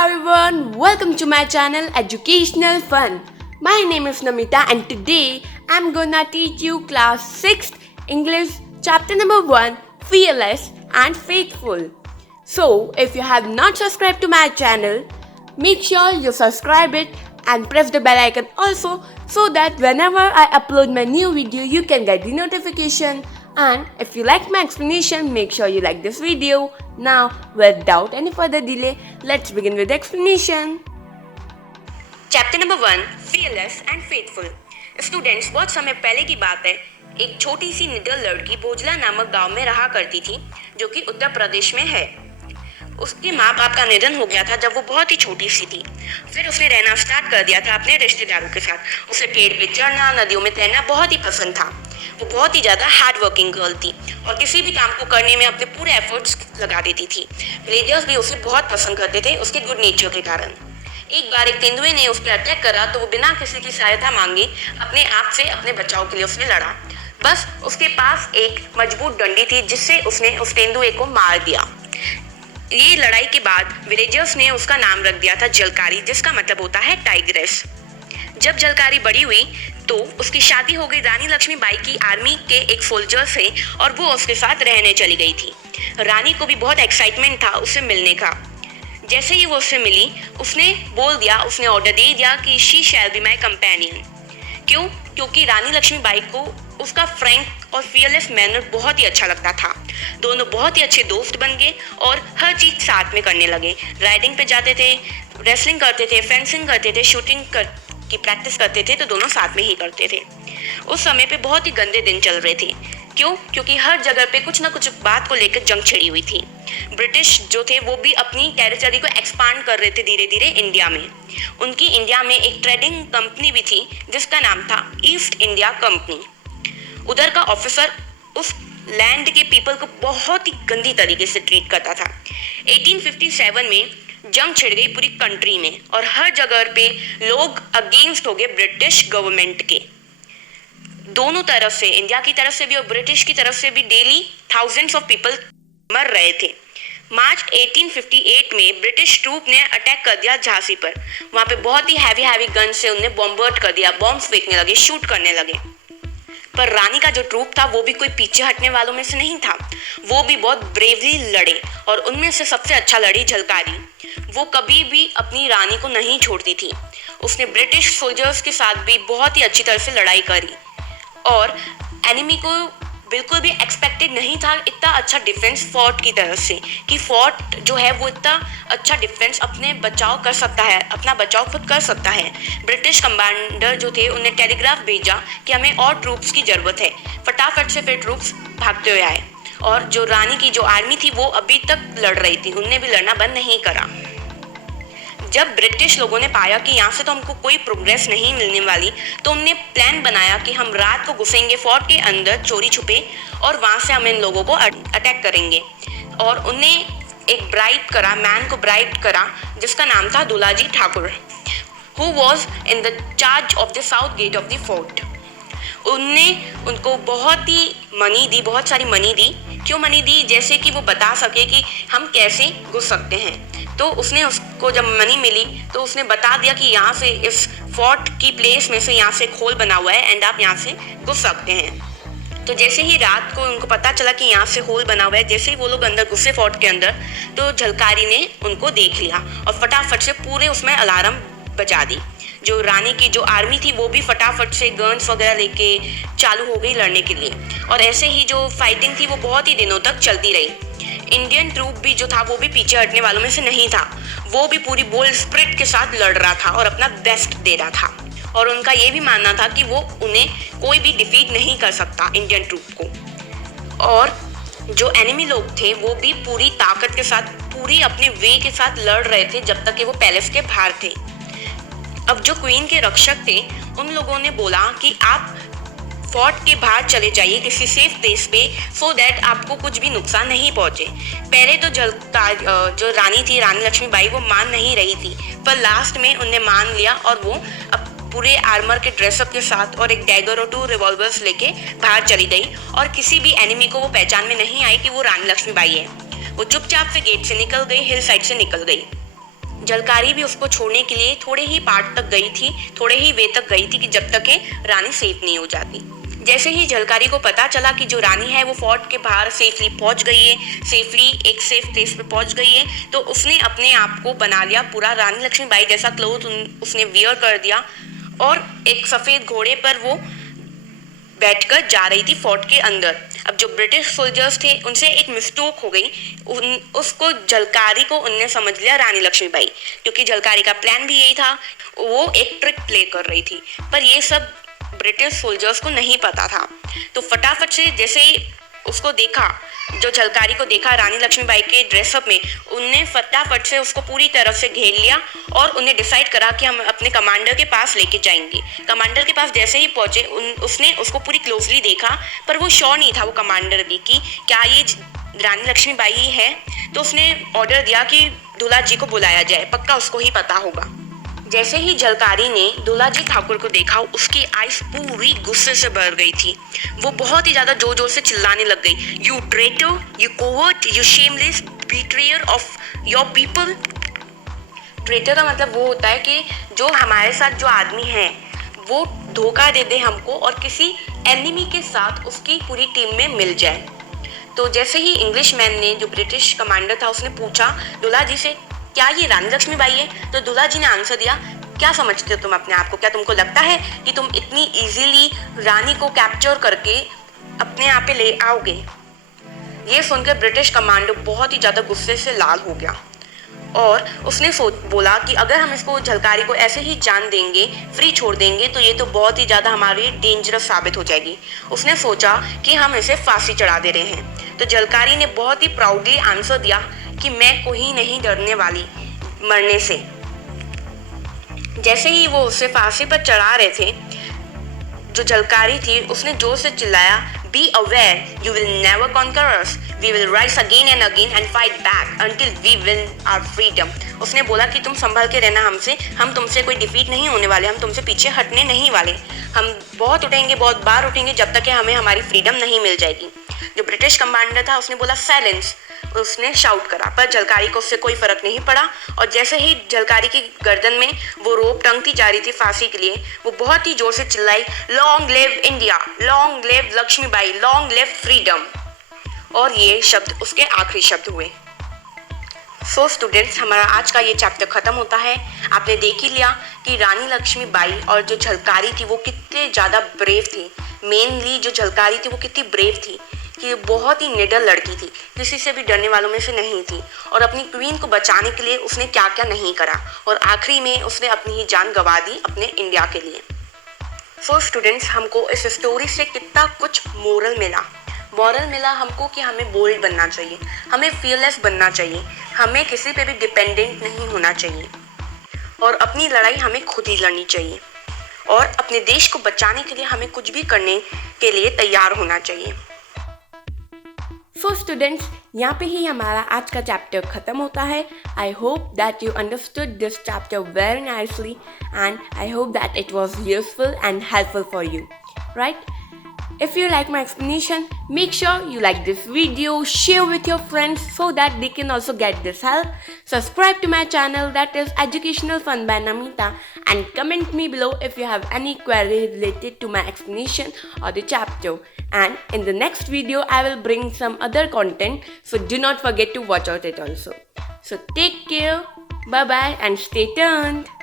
everyone, welcome to my channel Educational Fun. My name is Namita and today I'm gonna teach you class 6th English chapter number 1 Fearless and Faithful. So if you have not subscribed to my channel, make sure you subscribe it and press the bell icon also so that whenever I upload my new video you can get the notification. And if you like my explanation, make sure you like this video. Now, without any further delay, let's begin with the explanation. Chapter number 1 fearless and faithful. Students, बहुत समय पहले की बात है, एक छोटी सी निडर लड़की भोजला नामक गांव में रहा करती थी, जो कि उत्तर प्रदेश में है। उसके माँ बाप का निधन हो गया था जब वो बहुत ही छोटी सी थी। फिर उसने रहना स्टार्ट कर दिया था अपने रिश्तेदारों के साथ। उसे पेड़ पे चढ़ना, नदियों में तैरना बहुत ही पसंद था। वो बहुत ही ज़्यादा हार्ड वर्किंग गर्ल थी और किसी भी काम को करने में अपने पूरे एफर्ट्स लगा देती थी। विलेजर्स भी उसे बहुत पसंद करते थे उसके गुड नेचर के कारण। एक बार एक तेंदुए ने उस पर अटैक करा तो वो बिना किसी की सहायता मांगे अपने आप से अपने बचाव के लिए उसने लड़ा। बस उसके पास एक मजबूत डंडी थी जिससे उसने उस तेंदुए को मार दिया। ये लड़ाई के बाद विलेजर्स ने उसका नाम रख दिया था जलकारी, जिसका मतलब होता है टाइग्रेस। जब जलकारी बड़ी हुई तो उसकी शादी हो गई रानी लक्ष्मीबाई की आर्मी के एक सोल्जर से और वो उसके साथ रहने चली गई थी। रानी को भी बहुत एक्साइटमेंट था उससे मिलने का। जैसे ही वो उससे मिली उसने ऑर्डर दे दिया कि she shall be my companion. क्यों? क्योंकि रानी लक्ष्मीबाई को उसका फ्रैंक और फियरलेस मैनर बहुत ही अच्छा लगता था। दोनों बहुत ही अच्छे दोस्त बन गए और हर चीज़ साथ में करने लगे। राइडिंग पे जाते थे, रेसलिंग करते थे, फेंसिंग करते थे, की प्रैक्टिस करते थे, तो दोनों साथ में ही करते थे। उस समय पे बहुत ही गंदे दिन चल रहे थे। क्यों? क्योंकि हर जगह पे कुछ ना कुछ बात को लेकर जंग छिड़ी हुई थी। ब्रिटिश जो थे वो भी अपनी टेरिटरी को एक्सपांड कर रहे थे धीरे धीरे इंडिया में। उनकी इंडिया में एक ट्रेडिंग कंपनी भी थी जिसका नाम था ईस्ट इंडिया कंपनी। उधर का ऑफिसर उस लैंड के पीपल को बहुत ही गंदी तरीके से ट्रीट करता था। 1857 में जंग छिड़ गई पूरी कंट्री में और हर जगह पे लोग अगेंस्ट हो गए ब्रिटिश गवर्नमेंट के। दोनों तरफ से, इंडिया की तरफ से भी और ब्रिटिश की तरफ से भी डेली थाउजेंड्स ऑफ पीपल मर रहे थे। मार्च 1858 में ब्रिटिश ट्रूप ने अटैक कर दिया झांसी पर। वहाँ पे बहुत ही हैवी गन से उन्हें बॉम्बर्ड कर दिया, बॉम्ब फेंकने लगे, शूट करने लगे। पर रानी का जो ट्रूप था वो भी कोई पीछे हटने वालों में से नहीं था। वो भी बहुत ब्रेवली लड़े और उनमें से सबसे अच्छा लड़ी झलकारी। वो कभी भी अपनी रानी को नहीं छोड़ती थी। उसने ब्रिटिश सोल्जर्स के साथ भी बहुत ही अच्छी तरह से लड़ाई करी और एनिमी को बिल्कुल भी एक्सपेक्टेड नहीं था इतना अच्छा डिफेंस फोर्ट की तरफ से, कि फोर्ट जो है वो इतना अच्छा डिफेंस अपने बचाव कर सकता है, अपना बचाव खुद कर सकता है। ब्रिटिश कमांडर जो थे उन्हें टेलीग्राफ भेजा कि हमें और ट्रूप्स की ज़रूरत है। फटाफट से फिर ट्रूप्स भागते हुए आए और जो रानी की जो आर्मी थी वो अभी तक लड़ रही थी, उनने भी लड़ना बंद नहीं करा। जब ब्रिटिश लोगों ने पाया कि यहाँ से तो हमको कोई प्रोग्रेस नहीं मिलने वाली, तो उन्होंने प्लान बनाया कि हम रात को घुसेंगे फोर्ट के अंदर चोरी छुपे और वहाँ से हम इन लोगों को अटैक करेंगे। और उन्हें एक मैन को ब्राइब करा जिसका नाम था Dulaji Thakur, who was in the charge of the south gate of the fort. उनने उनको बहुत सारी मनी दी। क्यों मनी दी? जैसे कि वो बता सके कि हम कैसे घुस सकते हैं। तो उसने उसको जब मनी मिली तो उसने बता दिया कि यहाँ से इस फोर्ट की प्लेस में से यहाँ से खोल बना हुआ है एंड आप यहाँ से घुस सकते हैं। तो जैसे ही रात को उनको पता चला कि यहाँ से होल बना हुआ है, जैसे ही वो लोग अंदर घुसे फोर्ट के अंदर, तो झलकारी ने उनको देख लिया और फटाफट से पूरे उसमें अलार्म बजा दी। जो रानी की जो आर्मी थी वो भी फटाफट से गन्स वगैरह लेके चालू हो गई लड़ने के लिए। और ऐसे ही जो फाइटिंग थी वो बहुत ही दिनों तक चलती रही। इंडियन ट्रूप भी जो था वो भी पीछे हटने वालों में से नहीं था। वो भी पूरी बोल्ड स्पिरिट के साथ लड़ रहा था और अपना बेस्ट दे रहा था और उनका ये भी मानना था कि वो उन्हें कोई भी डिफीट नहीं कर सकता इंडियन ट्रूप को। और जो एनिमी लोग थे वो भी पूरी ताकत के साथ, पूरी अपने वे के साथ लड़ रहे थे जब तक कि वो पैलेस के बाहर थे। अब जो क्वीन के रक्षक थे उन लोगों ने बोला कि आप फोर्ट के बाहर चले जाइए किसी सेफ प्लेस पे, सो दैट आपको कुछ भी नुकसान नहीं पहुंचे। पहले तो जो रानी थी, रानी लक्ष्मीबाई, वो मान नहीं रही थी, पर लास्ट में उन्हें मान लिया और वो अब पूरे आर्मर के ड्रेसअप के साथ और एक डैगर और 2 रिवॉल्वर्स लेके बाहर चली गई और किसी भी एनिमी को वो पहचान में नहीं आई कि वो रानी लक्ष्मीबाई है। वो चुपचाप से गेट से निकल गई, हिल साइड से निकल गई। झलकारी भी उसको छोड़ने के लिए थोड़े ही पार्ट तक गई थी, थोड़े ही वे तक गई थी कि जब तक कि रानी सेफ नहीं हो जाती। जैसे ही झलकारी को पता चला कि जो रानी है वो फोर्ट के बाहर सेफली पहुंच गई है, सेफली एक सेफ प्लेस पे पहुंच गई है, तो उसने अपने आप को बना लिया पूरा रानी लक्ष्मीबाई जैसा क्लोथ उसने वियर कर दिया और एक सफ़ेद घोड़े पर वो बैठकर जा रही थी फोर्ट के अंदर। अब जो ब्रिटिश सोल्जर्स थे उनसे एक मिस्टेक हो गई, उसको झलकारी को उनने समझ लिया रानी लक्ष्मीबाई, क्योंकि झलकारी का प्लान भी यही था, वो एक ट्रिक प्ले कर रही थी। पर ये सब ब्रिटिश सोल्जर्स को नहीं पता था। तो फटाफट से जैसे ही उसको देखा, जो झलकारी को देखा रानी लक्ष्मीबाई के ड्रेसअप में, उनने फटाफट से उसको पूरी तरफ से घेर लिया और उन्हें डिसाइड करा कि हम अपने कमांडर के पास लेके जाएंगे। कमांडर के पास जैसे ही पहुंचे उसने उसको पूरी क्लोजली देखा, पर वो श्योर नहीं था वो कमांडर भी कि क्या ये रानी लक्ष्मीबाई ही है। तो उसने ऑर्डर दिया कि दूल्हा जी को बुलाया जाए, पक्का उसको ही पता होगा। जैसे ही झलकारी ने दूल्हाजी ठाकुर को देखा, उसकी आइज पूरी गुस्से से भर गई थी। वो बहुत ही ज़्यादा जोर जोर से चिल्लाने लग गई, you traitor, you covert, you shameless betrayer of your people. Traitor का मतलब वो होता है कि जो हमारे साथ जो आदमी है वो धोखा दे दे हमको और किसी एनिमी के साथ उसकी पूरी टीम में मिल जाए। तो जैसे ही इंग्लिश मैन ने, जो ब्रिटिश कमांडर था, उसने पूछा दूल्हाजी से, क्या ये रानी लक्ष्मीबाई है? तो दूल्हा जी ने आंसर दिया, क्या समझते हो तुम अपने आप को? क्या तुमको लगता है कि तुम इतनी इजीली रानी को कैप्चर करके अपने आप पे ले आओगे? ये सुनकर ब्रिटिश कमांडो बहुत ही ज़्यादा गुस्से से लाल हो गया और उसने बोला कि अगर हम इसको झलकारी को ऐसे ही जान देंगे, फ्री छोड़ देंगे, तो ये तो बहुत ही ज़्यादा हमारे लिए डेंजरस साबित हो जाएगी। उसने सोचा कि हम इसे फांसी चढ़ा दे रहे हैं। तो झलकारी ने बहुत ही प्राउडली आंसर दिया कि मैं कोई नहीं डरने वाली मरने से। जैसे ही वो उसे फांसी पर चढ़ा रहे थे, जो झलकारी थी उसने जोर से चिल्लाया, be aware, you will never conquer us, we will rise again and again and fight back until we win our freedom. उसने बोला कि तुम संभल के रहना हमसे, हम तुमसे कोई डिफीट नहीं होने वाले, हम तुमसे पीछे हटने नहीं वाले, हम बहुत उठेंगे, बहुत बार उठेंगे जब तक कि हमें हमारी फ्रीडम नहीं मिल जाएगी। जो ब्रिटिश कमांडर था उसने बोला साइलेंस, उसने शाउट करा, पर झलकारी को उससे कोई फर्क नहीं पड़ा। और जैसे ही झलकारी की गर्दन में वो रोप टंगती जा रही थी फांसी के लिए, वो बहुत ही जोर से चिल्लाई, long live India, long live Lakshmibai, long live freedom. और ये शब्द उसके आखिरी शब्द हुए। सो स्टूडेंट्स, हमारा आज का ये चैप्टर ख़त्म होता है। आपने देख ही लिया कि रानी लक्ष्मीबाई और जो झलकारी थी वो कितने ज़्यादा ब्रेव थी। मेनली जो झलकारी थी वो कितनी ब्रेव थी कि बहुत ही निडर लड़की थी, किसी से भी डरने वालों में से नहीं थी, और अपनी क्वीन को बचाने के लिए उसने क्या क्या नहीं करा, और आखिरी में उसने अपनी ही जान गंवा दी अपने इंडिया के लिए। सो स्टूडेंट्स, हमको इस स्टोरी से कितना कुछ मोरल मिला हमको कि हमें बोल्ड बनना चाहिए, हमें फियरलेस बनना चाहिए, हमें किसी पे भी डिपेंडेंट नहीं होना चाहिए, और अपनी लड़ाई हमें खुद ही लड़नी चाहिए, और अपने देश को बचाने के लिए हमें कुछ भी करने के लिए तैयार होना चाहिए। सो स्टूडेंट्स, यहाँ पे ही हमारा आज का चैप्टर ख़त्म होता है। I hope that you understood this chapter very nicely and I hope that it was useful and helpful for you, right? If you like my explanation, make sure you like this video, share with your friends so that they can also get this help. Subscribe to my channel, that is Educational Fun by Namita, and comment me below if you have any query related to my explanation or the chapter. And in the next video, I will bring some other content, so do not forget to watch out it also. So take care, bye bye, and stay tuned.